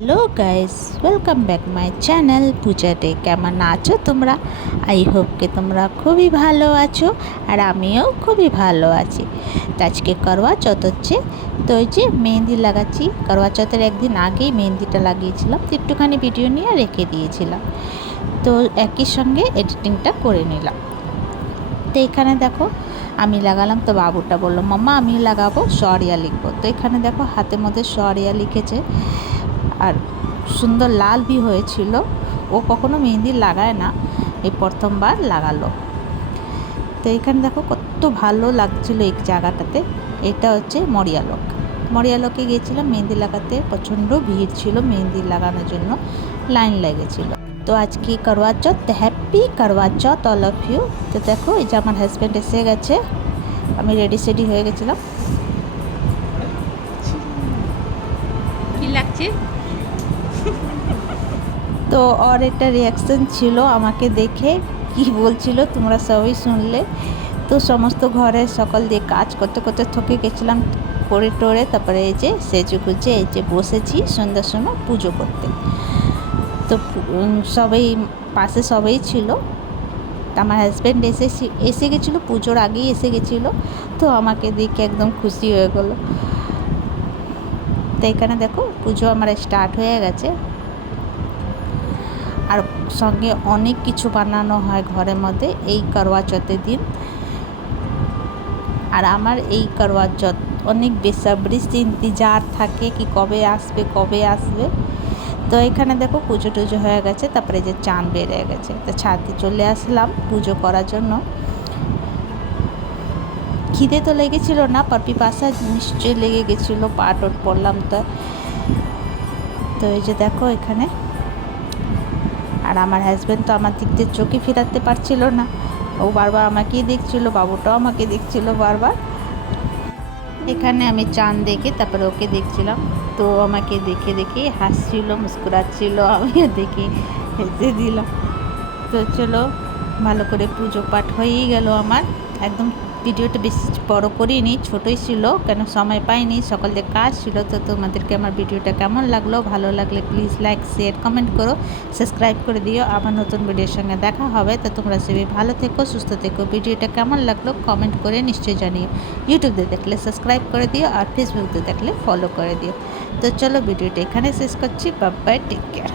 Hello guys, welcome back my channel Puja day. কেমন আছো তোমরা? আই হোপ কে তোমরা খুবই ভালো আছো আর আমিও খুবই ভালো আছি। তো আজকে করওয়া চৌথ হচ্ছে, তো ওই যে মেহেন্দি লাগাচ্ছি। করওয়া চৌথের একদিন আগেই মেহেন্দিটা লাগিয়েছিলাম, তো একটুখানি ভিডিও নিয়ে রেখে দিয়েছিলাম। তো একই সঙ্গে এডিটিংটা করে নিলাম। তো এখানে দেখো আমি লাগালাম, তো বাবুটা বললো মাম্মা আমি লাগাবো, শরিয়া লিখবো। তো এখানে দেখো হাতের মধ্যে শরিয়া লিখেছে আর সুন্দর লাল भी হয়েছিল। ও কখনো মেহেন্দি লাগায় না, এই প্রথমবার লাগালো। তো এখানে দেখো কত ভালো লাগছিল এই জায়গাটাতে। এটা হচ্ছে মরিয়ালোক। মরিয়ালোকে গিয়েছিলাম মেহেন্দি লাগাতে, প্রচণ্ড ভিড় ছিল মেহেন্দি লাগানোর জন্য, লাইন লেগেছিল। তো আজকে Karwa Chauth, happy Karwa Chauth all of you. তো দেখো এই যে আমার হাজব্যান্ড এসে গেছে, আমি রেডি সেডি হয়ে গেছিলাম। কি লাগছে? তো ওর একটা রিয়াকশান ছিল আমাকে দেখে, কি বলছিল তোমরা সবাই শুনলে। তো সমস্ত ঘরের সকল দিয়ে কাজ করতে করতে থকে গেছিলাম, করে টোরে তারপরে এই যে সেজে গুজে এই যে বসেছি সন্ধ্যার সময় পুজো করতে। তো সবাই পাশে সবাই ছিল। আমার হাজব্যান্ড এসে গেছিলো, পুজোর আগেই এসে গেছিলো। তো আমাকে দেখে একদম খুশি হয়ে গেলো। তো এখানে দেখো পুজো আমার স্টার্ট হয়ে গেছে। আর সঙ্গে অনেক কিছু বানানো হয় ঘরের মধ্যে এই করওয়া চৌথের দিন। আর আমার এই করওয়া চৌথ অনেক বেসব্রি से ইন্তজার থাকে কি কবে আসবে কবে আসবে। তো এখানে দেখো পুজো টুজো হয়ে গেছে, তারপরে যে চাঁদ বেড়ে গেছে। তো ছাদে চলে আসলাম পুজো করার জন্য। খিদে তো লেগেছিল না, पर পিপাসা নিশ্চয়ই লেগে গেছিলো, পাট ওট পড়লাম। তো এই যে দেখো এখানে, আর আমার হাজব্যান্ড তো আমার দিক দিয়ে চোখে ফেরাতে পারছিল না, ও বারবার আমাকেই দেখছিল, বাবুটাও আমাকে দেখছিল বারবার। এখানে আমি চাঁদ দেখে তারপরে ওকে দেখছিলাম। তো আমাকে দেখে দেখে হাসছিল, মুস্কুরাচ্ছিল, আমিও দেখে হেসে দিলাম। তো চলো, ভালো করে পুজো পাঠ হয়েই গেল আমার। একদম ভিডিওটা বেশি বড় করিনি, ছোটোই ছিল, কেন সময় পাইনি, সকালে কাজ ছিল। তো তোমাদেরকে আমার ভিডিওটা কেমন লাগলো, ভালো লাগলে প্লিজ লাইক শেয়ার কমেন্ট করো, সাবস্ক্রাইব করে দিও। আবার নতুন ভিডিওর সঙ্গে দেখা হবে। তো তোমরা সবাই ভালো থেকো, সুস্থ থেকো। ভিডিওটা কেমন লাগলো কমেন্ট করে নিশ্চয়ই জানিও। ইউটিউবে দেখলে সাবস্ক্রাইব করে দিও আর ফেসবুকে দেখলে ফলো করে দিও। তো চলো ভিডিওটা এখানে শেষ করছি। Bye bye, take care.